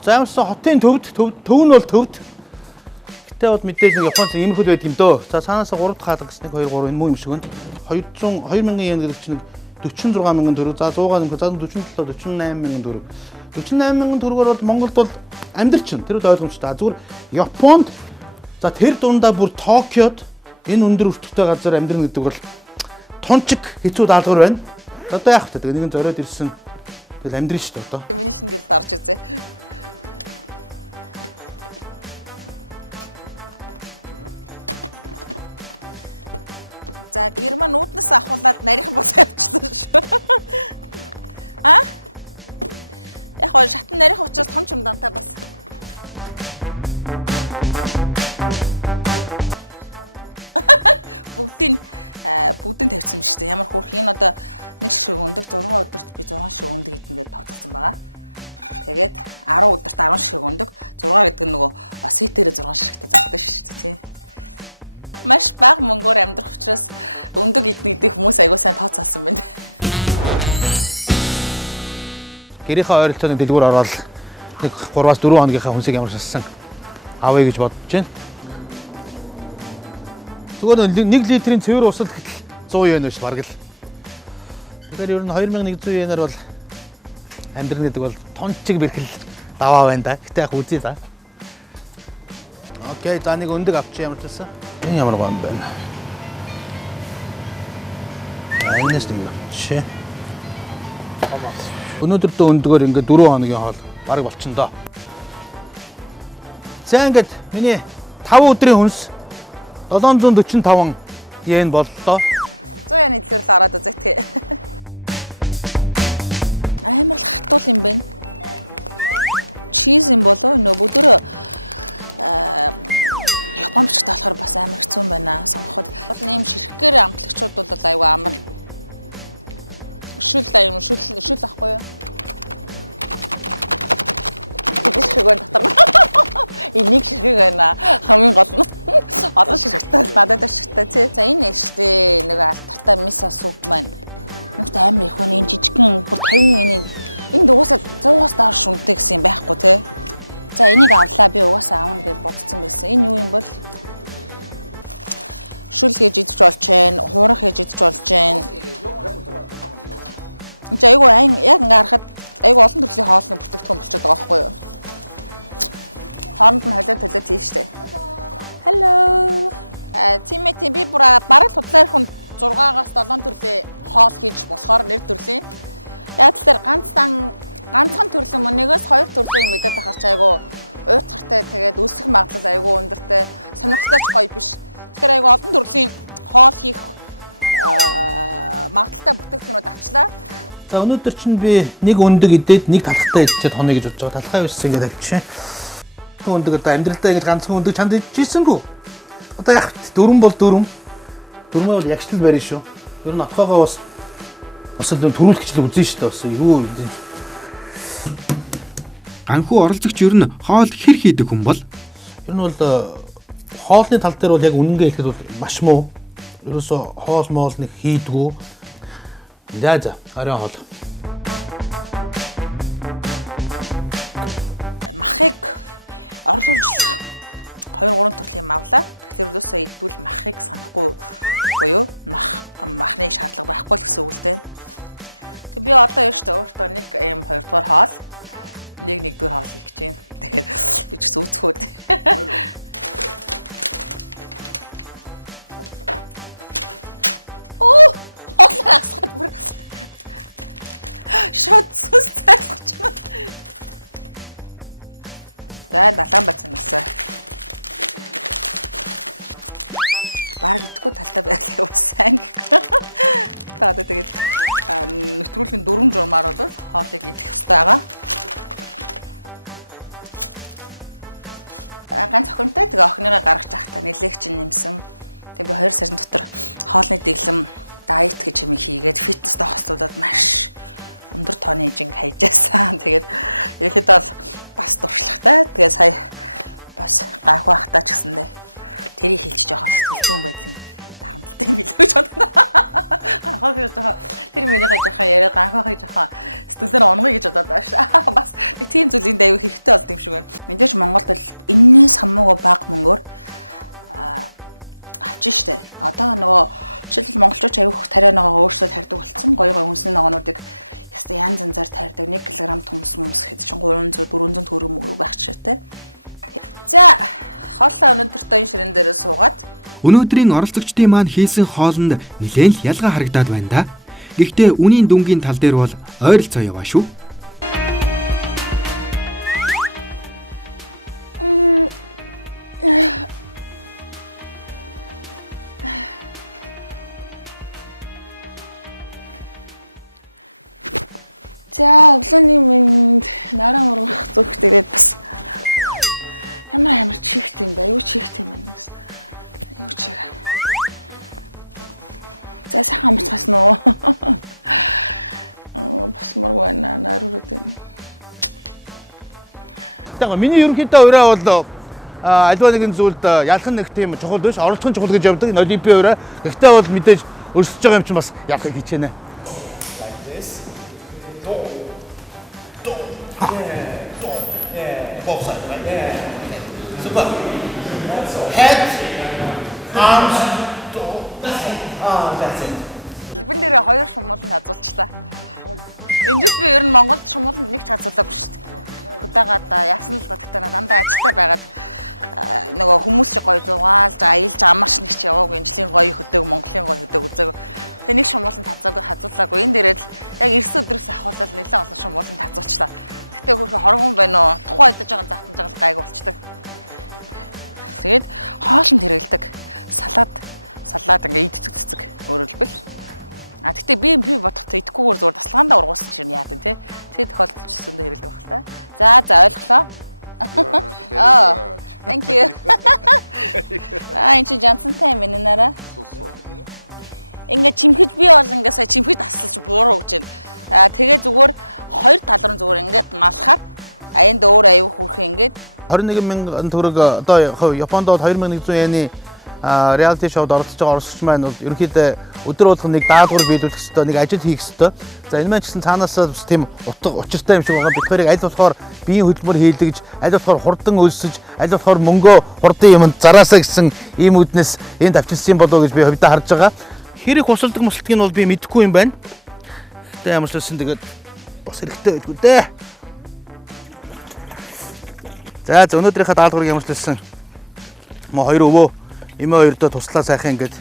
За ямарсан хотын төв нь бол төвд. Гэтэ бол мэдээж нэг Японд иймэрхүү байдаг юм дөө. За цаанаасаа 3 дахь хаалга гэсэн 1 2 3 энэ муу юм шиг байна. 2000 yen гэдэг чинь 46000 төгрөг. За 100-аар нэмэх. За 47 48000 төгрөг. 48000 төгрөгөөр бол Монголд бол амьдрал чинь тэр үл ойлгомжтой. Зүгээр Японд за тэр дундаа бүр Токиод энэ өндөр өртөгтэй газар амьдрах гэдэг бол тунчиг хэцүү даалгавар байна. Одоо яах вэ? Тэгээ нэгэн зориод ирсэн. Тэгэл амьдрын шүү дээ одоо. Миний шинэ гэл дарж үзье. За герман үүднээс ахуулаад нарийнхан босоо явчихлаа шүү. Аа? Яг хоо шатан нарийнх учраас том ч юм дантай бас. Бүгдийг тавьсан юм шүү дээ. Ямар хөөрх энэ одоо нэг шиг өндөг 6 өдөрт би 6 шиг өндөг гэдэг ингээд тооцоолсон байгаа. Тэгээд 10 өдөрт 10 шиг өндөг 6 гэдэг нь нөгөө сетэрээ 6 шигтэй зардаг шүү дээ тий. Маш бага мөнгөөр амьдрах учраас өндөг идэх хүмүүс аягүй сайн тооцоолсон байна. Гэрийнхээ ойролцооны дэлгүүр ороод нэг 3-4 хоногийнхаа хүнсийг ямар шалсан авъя гэж бодож байна. Зүгээр 1 литрийн цэвэр усад 100 yen биш бараг л. Тэгэхээр ер нь 2100 yen-аар бол амьдрах гэдэг бол тончиг бэрхэл даваа байна да. Гэтэ яг үзье да. Окей, за нэг өндөг авчих ямар ч байсан. Энэ ямар гоо юм бэ? Айнэс нэг чи. Өнөөдөр дөө өндөгөр ингээд 4 хоногийн хоол бараг болчихно доо. За ингээд миний 5 өдрийн хүнс 745 yen боллоо. 100 yen дэлгүүр л ороод үзэх тий. Амар л хатуул юм байна. Чиз юм болоо нөө бүдэр Япон бичгтэй болохоор бас амар хэцүү юм байна сонгоход. Бол ийм ширхгээр амтлагчууд бол аюу амар шүл ахгүй юу? Ширхэг байна дотор. Энийг ширхэг байна. Хамгийн гол нь. Одоо ширхэгтэй надад ширхэгтэй тий. За энэ штэ нэг алтартай мисо суп маань. Нүгт амар их хүн энэ жижигхэн бүр 50 yen энэ дугасаа 100-аас доош үнэтэй гэсэн юм байхгүй тий. За энийг авлаа би угаасаа аавна гэж бодсон байсан. Энэ юу юм бол шүл хийж идэж болж байна, хуурах хийж идэж болж байна. Энд айгу яг ингээ харахад айгу олон төрлийн хоолны бүтээгдэхүүн болчиход байгаа байхгүй юу? Хооронд нь холиод тийштэй. Hello. Тимэти би бүр бараг худлаархан 6-аас 7 төрлийн хоол хийж болохоор нэр төрлийн. Яг л ганцхан төрлийн мөнийгөөс 2 төрлийн мэдээд ахарч айгу уйтгартай тэгээд өсөх магадлал айгу өндөртэй сонирхолтой ч гоё биш. Тэгэхээр айгу олон төрлийн хоол хийх магадлалтай бүтээгдэхүүнүүд авчлаа. За өнөөдөр чинь би нэг өндөг идээд нэг талхтай идчихэд хонё гэж бодож байгаа. Талхай биш ингээд авчих. Өндөг одоо амьдралдаа ингэж ганцхан өндөг чанд идчихсэнгүй. Одоо яг 4 бол 4. 4 бол ягштал барина шүү. Ер нь отгоогоо бас л төрүүлэх гэж л үзэн шүү дээ бас юу юм. Анхүү оролцогч ер нь хоол хэр хийдэг хүн бол? Ер нь бол хоолны тал дээр бол яг үнэнгээ хэлэхэд бол маш муу. Ерөөсө хоол моол нэг хийдгүү. За орой хоол. Махыг орлуулж 2-3 төрлийн юм авлаа. Тэгэхээр өдөөсөө идвэл махыг санахгүй буюу махны шаардлага байхгүй л гэсэн үг л дээ. Тэг би одоо яаж та өөртөө нэг юм 2 дугаар хоол нэг дугаар хоол хийх гэж байна. Тэгээд би ч зүцхүүд. Оо, хоол асгаад бүр шот сүс цайлгч байна. За далайн бацнасаа. Бараг идэхгүй талтай байлаа сайн. Одоо тэгээд нэвтрүүлгийн 4 журмаар бол хоолыг идэх ёстой байгаа. Ганц охинтой тэгээ охиныгаа гаргаж явахдаа нэлээх чинь нэмсэн. Тэгээ би 2 сарын дотор хоолны дэглэм дайет гэж юм хийгээд фитнестэй хослуулаад маш өндөр тооны жинг хайжаасан. Тэгээд ерөөхдөө бол бас дуршлагтай. Тэгээд сая бас гайхах байхдаа ч гэсэндээ тэрийг хэлж жоохон сэтгэл зүйн байдлын дарамттай юм билүү гэж бодно. Гахах гэж жоохон тэр минийхээ жоохон яриа гахахыг жоохон сэтгэлээр онгоё гэж бодоод байна шүү. Бас нэг тийм зүйлийн аюу хэрэгтэй болд юм шиг байна. Мэдээж Монголд бол энээс хамаагүй бага мөнгөөр авчих штэ. Одоо нөгөө жишээлбэл монголчууд аюух тариа ногоо өөрсдөө тарьдаг болсон. Гоё хүнсний ногоонуудыг яста янз янзаар тарьдаг. 1 кг төмс хэд чинь 300 400 төгрөг мөнгө байх ч тэ. За хоолоо өнөөдөр тоон ширэн дээрээ суугаад Өнөөдрийн оролцогчдын маань хийсэн хоолнд нэлээд л ялгаа харагдаад байна да. Гэхдээ үнийн дүнгийн тал дээр бол ойролцоо яваа шүү. За өглөөний минь наран ургах зүрх дээрээ бас ямар чихтэй юм бэ? Аюу чихтэй юм байна. Аюу чих. За сайхан амарцгаас нөө. Бас маргүй байна. Нарууд байна. Тэгээ миний ерөнхийдөө ураа бол альва нэгэн зүйлд ялах нэг тийм чухал биш, оролцох чухал гэж явдаг энэ олимпийн ураа. Гэхдээ бол мэдээж өрсөж байгаа юм чинь бас ялахыг хичээнэ. Both sides, right? Yeah. Super. Head, arms, that's it. Ибэн дээр 2 шумууланд хазуулчлаа. Эндээс би ер нь Монголд шумууланд нэг ч хазуулаагүй шүү дээ. Удагаад явсан л гэхдээ дандаа ажилтаа байгаад нөгөө хүмүүс ч гоё зугаалж, аялж амарч нэг ч яваагүй. Энэчлийн гоё хөдөг, Монголын гоё хөдөг үзээгүй. Тэгээ нэг шумууланд хазуулаагүй. Энэ дээрээ л яг эрс өдрөөс ахуулаад нэлээд олон шумууланд хазуулчлаа. Гэтэ хөрхө хоргон байна уу? Тухайн идэж байгаа захтан жаgal гайг болчдөг. Тэгээд хоолнд хэрэгэлдэг. Салаад ингээ иддэг цэцэг. Өөрөөр хэлбэл. Гэтэ би бодохдоо идэхгүйгээр зур тасалгаандаа ургуулсан чинь яа вэ те? Тэгээд тохиолдолчсондоо хэрэгэлдэг баг л та. За ойлголоо. Thank you. Энд чи Johnsonтай юм байна наараа. Ингээ чимхэж би бол ингээ сая чимхэж таслаж бууруу гэж байна. Тэгээ зүгээр 2 тал руу зүгээр ингээд малахаар аянд өөр аюу хүрх ингээд 21 мянган төгрөг одоо Японд бол 2100 йены реалити шоуд оролцож байгаа оролцогч маань бол ерөнхийдөө өдөр болгон нэг даалгавар биелүүлэх хэрэгтэй, нэг ажил хийх хэрэгтэй. За энэ маань ч гэсэн цаанаас бас тийм утга учиртай юм шиг байгаа. Бид хоёрыг аль болохоор биеийн хөдөлмөр хийлгэж, аль болохоор хурдан өлсөж, аль болохоор мөнгөө хурдан юмд зараасаа гэсэн ийм үднэс энэ давчилсан болоо гэж би хөвдөө харж байгаа. Хэрэг хусалдаг мусалтыг нь бол би мэдэхгүй юм байна. Гэтэ ямар ч байсан тэгээд бас хэрэгтэй байлгүй дээ. За өнөөдрийнхээ даалгаврыг ямар ч байсан мо 2 өвөө эмээ 2 доо туслаа сайхан ингээд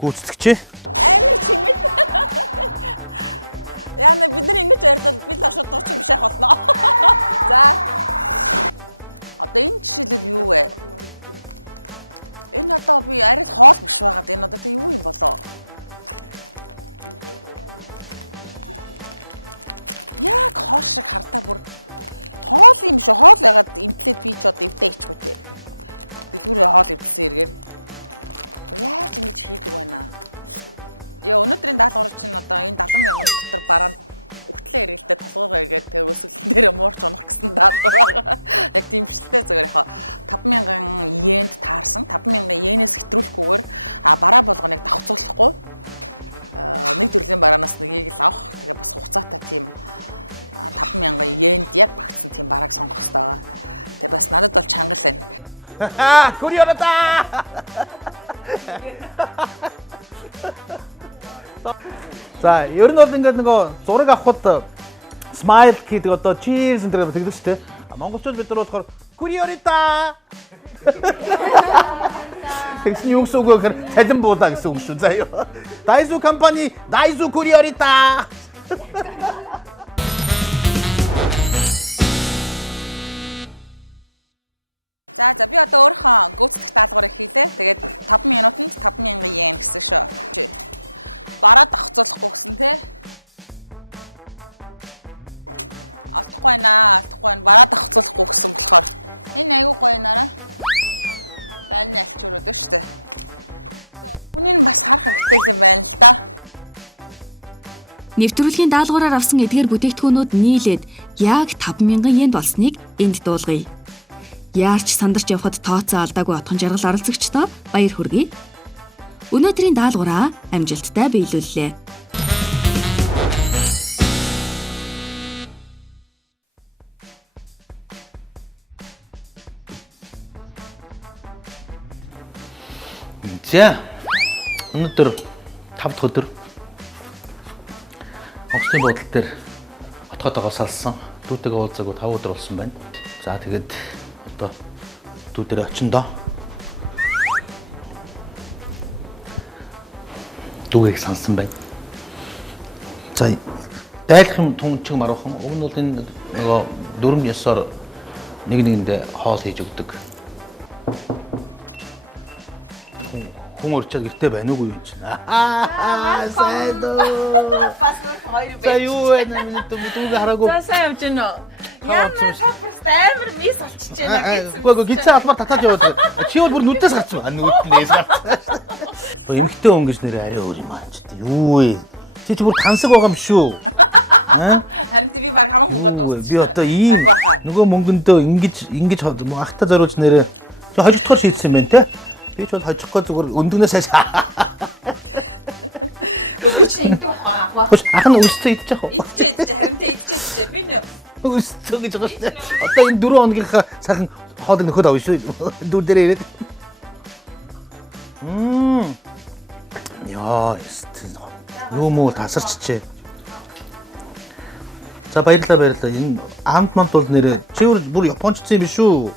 гүйцэтгэж. амар чимэд. Яна бид нар ингэж ярьлаа би л шууд дуучин биш байх болно. За. Одоо энэ жишээлбэл юу вэ? Энэ одоо би арай хоол биш байгаад энэ одоо тэг юу юм болоо? Яг хоол шиг хардаа бүр хоол юм шүү. Хоол ягаад имплээд би ч одоо эвдээ ичгүй те. Дэлгүүрээ хоол эвдэлсэн эргээр. Яаж ингэж хийдэг байна? Яа өнөөдрийн даалгавар чинь одоо энэ 70 мянган дотор бараанд өгтлээ эргэлтэй толгоогоо эргээд тэр өсөглөн дээр муурч унах гэсэн даалгавар байгаа. Яг тиймшилтэй зүгээр яхаа 5000 йенд таарсан. 5000 йенээс хэтрүүлэхгүйгээр бараа болгоныг давхцуулахгүй. Нэг төрлийн бараанаас нэгийг л авах. Тэгээ бас хугацаатай тийм 5000 йенд яг багтсан тийм барааг сонгох хэрэгтэй байгаа. Тэгээ бас надад бол чангал байна. Куриората. За, ер нь бол ингээд нөгөө зураг авахд smile гэдэг одоо cheers энэ төр тэгдэг шүү дээ. Монголчууд бид нар болохоор куриорита. Тэгсэн юу гэсэн үг вэ гэхээр цалин буулаа гэсэн үг шүү. За юу. Daizu компани Daizu куриорита. За би одоо өөрийнхөө гүйцэтгэх даалгаврыг хийлээ. Тэгээд 5 минутанд 5000 йен гэсэн шүү. Бараа давхцуулахгүй гэсэн те. Алдахгүй байна. Бараа давхцуулахгүй гэсэн болохоор энэ айгүй гоё нараа. Байрны альчуурууд шүү дээ. Үнийг бас харах хэрэгтэй юм байна л да. Нэвтрүүлгийн даалгавраар авсан эдгээр бүтээгдэхүүнүүд нийлээд яг 5000 йен болсныг энд дуулгая. Яарч сандарч явхад тооцоо алдаагүй отхон жаргал оролцогчдоо баяр хүргэе. Өнөөдрийн даалгавраа амжилттай биелүүллээ. За өнөөдөр 5 дахь өдөр онгоцны буудлын дээр отгоотойгоо салсан. Дүүтэйгээ уулзаагүй 5 өдөр болсон байна. За тэгээд одоо дүүдэрээ очиндоо. Дүүгийг сансан байна. За дайлах юм тун чиг маруухан. Уг нь бол энэ нөгөө дөрөм ёсоор нэгэндээ хоол хийж өгдөг. Хүн урчаад гэртээ байна уугүй юм чинь. Сайн дөө. Бас өөр хоёр За юу вэ нэмээд дүүгээ хараагүй. За сайн явж гэнэ үү? Яна сопрст амар мис олчиж байна гэсэн. Үгүй гизээ албаар татаад яваад. Чи бол бүр нүдээс гарсан. Нүднээс гарсан. Эмхтэй хүн гэж нэрээ арай өөр юм аа. Юу вэ? Чи бүр тансаг байгаа юм шүү. Харин би баг хамаг мөнгө дуусчихсан. Би одоо ийм нөгөө мөнгөндөө ингэж ахта зориулж нэрээ. Чи хожигдохоор шийдсэн байна те? Би ч бол хожихгүй зүгээр өндөгнөөс хайш. Би ч ингэдэг ах бах. Ах нь өсцөө идчих яах вэ? Идчихээ харин тэ идчихээ. Би Өсцөө гэж байгаа шүү дээ. Одоо энэ 4 хоногийнхаа сайхан хоолыг нөхөд авна шүү. Дүүр дээрээ ирээд. Яа, юу муу тасарчжээ. За баярлалаа. Энэ амт манд бол нэрээ чи бүр японочсон юм шүү.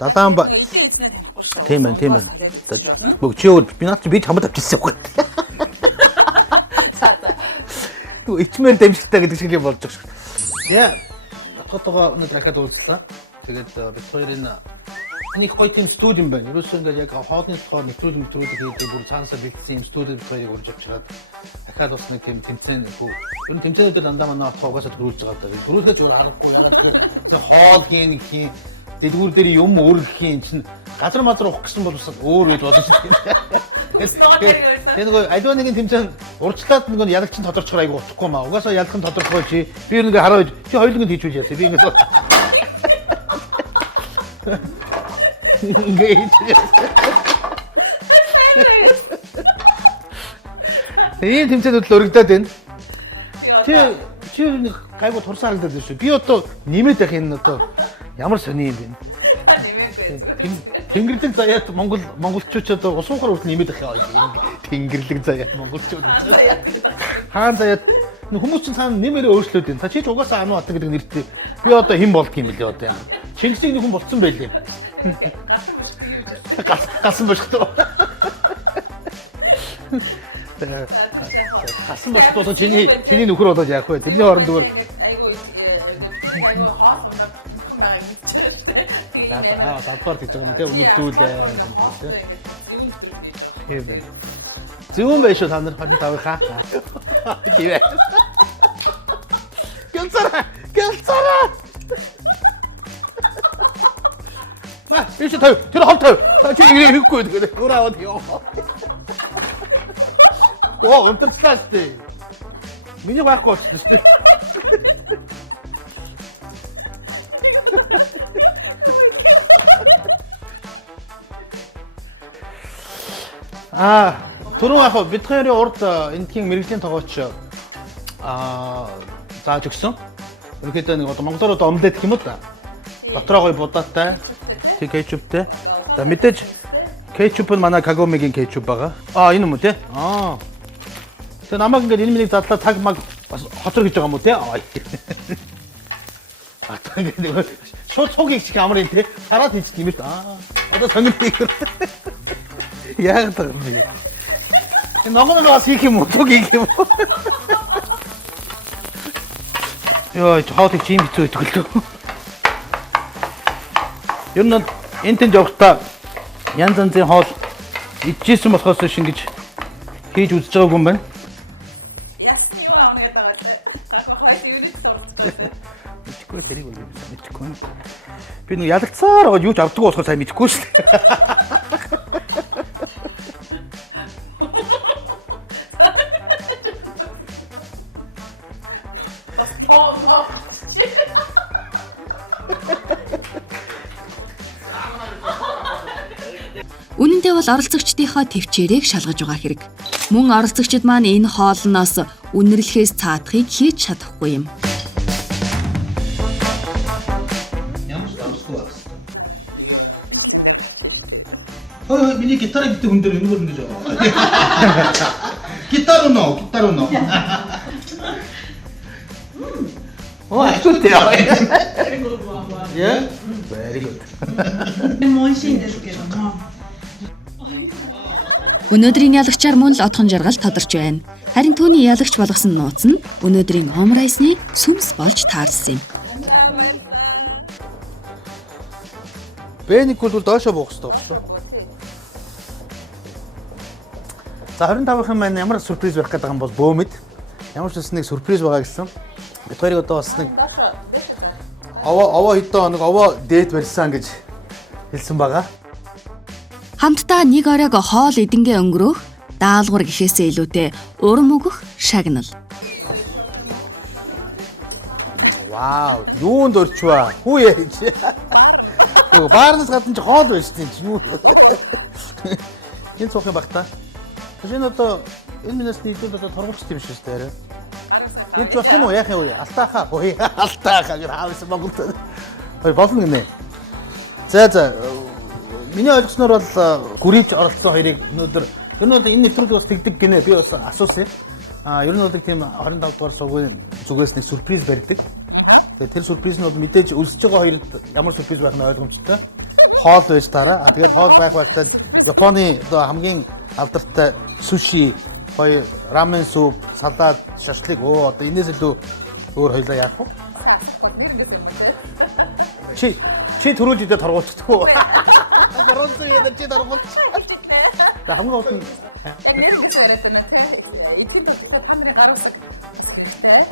Дадаан нөгөө идэ эзнээ танихгүй шүү дээ. Уус өндгөө салаад идчихэж болно. Чи наад би тамад авчихсан юм. За. Итмээр дэмжтэй гэдэг шиг болж байгаа шүү. За отгоотойгоо өнөөдөр дахиад уулзлаа. Тэгээд бид хоёр энэ гоё тийм студи юм байна. Ерөөсөө ингээд яг хоолны болохоор нэвтрүүлэг хийдэг бүр цаанасаа бэлдсэн юм студид бид хоёрыг урьж авчираад дахиад бас нэг тийм тэмцээн хөө. Ер нь тэмцээнүүдэд дандаа манай отгоогоосоо төрүүлж байгаа даа. Төрүүлэх ч өөр аргагүй. Ягаад тэгэхээр хоол хийн дэлгүүр дээр юм өөргөхийн чинь газар мазар уух гэсэн бол өөр байж болно шүү дээ. Төс нөгөө тэрэг байсан. Энэ нөгөө альва нэгэн тэмцээн урьдчилаад нөгөө ялагч нь тодорчгоор айгу утахгүй маа. Угаасаа ялах нь тодорхой чи. Би нэг хараад чи хоёуланг нь хийчихвэл яасан. Би нэг Сайврагас. ийм тэмцээнүүд л өргөдөд байна. Тэгээ одоо чи гайгүй турсаар л дээ шүү. Би одоо нэмээд явах энэ одоо ямар сони юм бэ? та нэмээгүй зүгээр. Тэнгэрлэг заяат монголчууд одоо усуухаар хүртэл нэмээд явах. Тэнгэрлэг заяат монголчууд. Хаан заяат гэдэг. Хаан заяат хүмүүс чинь цаана нэмээрээ өөрчлөөд байна. Та чи ч угаасаа Ану Ата гэдэг нэртэй. Би одоо хэн болдг юм бэлээ одоо. Чингисийн хүн болцсон байлээ. Нэг галдан бошгодог юу гэж хэлсэн. Гасан бошгодог. За тэр ч яах вэ? Амар зэвүүн байна те. Чиний нөхөр болоод яах вэ? Зэвүүн байна те ингээд айгу ингээд битэрийг айгу хоол ундаар тутамхан байгааг мэдчихэж байгаа шүү дээ. Тэгээ ийм амар тий албаар бүр ингээд хоолтой ингээд бүр зэвүүн нэвтрүүлэг хийж байгаа байхгүй. Тэгээд зэвүүн байшаа та нар хагад авахаа. Гэлцараа. Ма, ийш тэр хол тав. Чи хийхгүй гэдэг. Ураад ёо. Оо, өнтөрчлээ шүү дээ. Миний байхгүй болчихсон шүү дээ. энийг одоо юу идэх түрүү бид хоёрын урд энтхийн мэрэгжлийн тоглооч зааж өгсөн. Ерөнхийдөө нэг одоо монголоор одоо омлет гэх юм уу та. Дотроо гоё будаатай. кетчуптэй те. Тэг кетчуптэй. Одоо улаан зайлс хүмүүстэй. Кетчуп нь манай Кагомигийн кетчуп байгаа. Энэ юм уу те? Тэгээ намайг ингээд энэ миний задлаа цаг маг бас хотор гэж байгаа юм уу те? Тэгээд шууд цуг их амар юм те. Хараад хийчих юм бэ? Одоо сонгох юм. Яг таа. Намайг бас хийх юм уу? Цуг хийх юм уу? Йоо, хоолыг чинь хэцүү идэх л. Ер нь энтэнд явахдаа янз янзын хоол идчихсэн болохоос шингэж хийж үзэж байгаагүй юм байна. Яс нь юу аавна гэдэг байгаа л гахах хоёул юунит л уралдаж байгаа юм. Мэдхгүй тэрийг мэдхгүй. Би нэг ялагцаар юу ч авдаггүй болохоор сайн мэдхгүй шүү дээ. Бас ломоо чи. Үнэн Үүнтэй бол оролцогчдийнхоо төвчээрийг шалгаж байгаа хэрэг. Мөн оролцогчид маань энэ хоолноос үнэрлэхээс цаадахыг хийж чадахгүй юм. Бичлэн дээр гарч ийн штэ. Хой миний гитарыг гэдэг хүн дээр энэгээр ингэж байгаа. Гитар уноо. Oh, I should tell. Yeah? Very good. Өнөөдрийн ялагчаар мөн л одхон жаргал тодорч байна. Харин түүний ялагч болгосон нууц нь өнөөдрийн омрайсны сүмс болж таарсан юм. За баярлаа. Бэник бол доошо буух хэрэгтэй. Доошо буу тий. За 25-ын маань ямар сюрприз байх гэдэг юм бол бөөмөд ямар ч нэг сюрприз байгаа гэсэн. Би хоёрыг одоо бас Энэ доошо дэше заа. овоо хэдэн хоног овоо дээд барьсан гэж хэлсэн байгаа. Хамтдаа нэг оройг хоол эдэнгээ өнгөрөөх, даалгавар гэхээсээ илүүтэй урам өгөх шагнал. Вау, юунд өрчваа? Хүү яа. Баарна. Баарнаас гадна ч хоол байж тийм юу. Оо. Энэ цохой багтаа. Тэшин одоо энэ минаас нийтүүд одоо торгогч тийм шүү дээ. Гар усаа тав Яа. яа. Алтаахаа хаавс Монголд. Хоёр болсон гинэ. За. Миний ойлгосноор бол гүрийж оролцсон хоёрыг өнөөдөр энэ нэвтрүүлэг бас тэгдэг гинэ. Би бас асуусан. Ер нь бол тийм 25 дугаар сувгийн зүгээс нэг сюрприз барьдаг. Аха. Тэгээ тэр сюрпризнүүд мэдээж үлсэж байгаа хоёрод ямар сюрприз байх нь ойлгомжтой. Хоол байж таараа. Тэгээд хоол байх байхдаа Японы одоо хамгийн алдартай суши, гоё рамен суп, салаад, шашлык одоо энэс илүү өөр хоёлаа яах вэ? Сайн асуухгүй нэр ингэсэн юм ба тий. Чи төрүүлж идэ торгуулчихдаг уу? Үгүй. Боронцоо идэ чи торгуул. Сайн хэлж иднэ. Хамгийн гол нь Яг нэр ингэсэн яриад байна тий. Эдхийн тулд ихлэ та нарын гар усаг бас хэрэгтэй.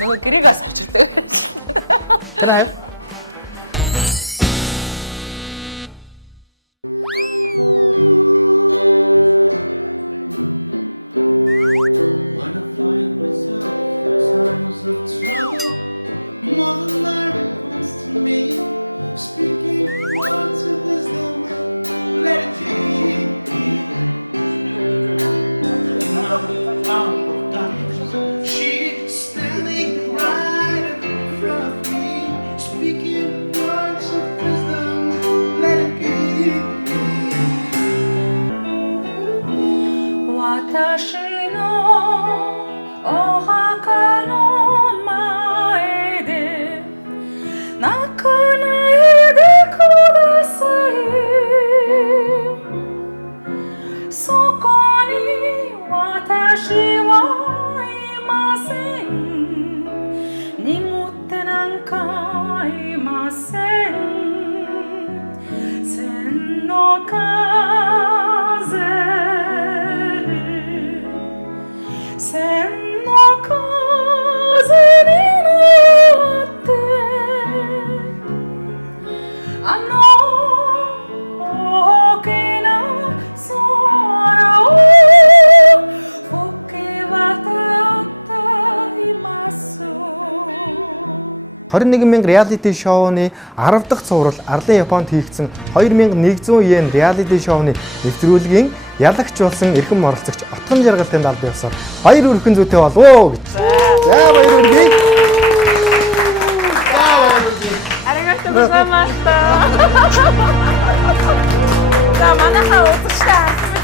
Нөгөө гэрээс авчирдаг. тэраа $21,000 реалити шоуны 10 дахь цуврал Арлын Японд хийгдсэн 2100 йен реалити шоуны нэвтрүүлгийн ялагч болсон эрхэм оролцогч Отгон Жаргалтын далд явсаар хоёр өрхөн зүйтэй болов. Аригато гозаимашта. За манайхаа үзэгчтэй харсан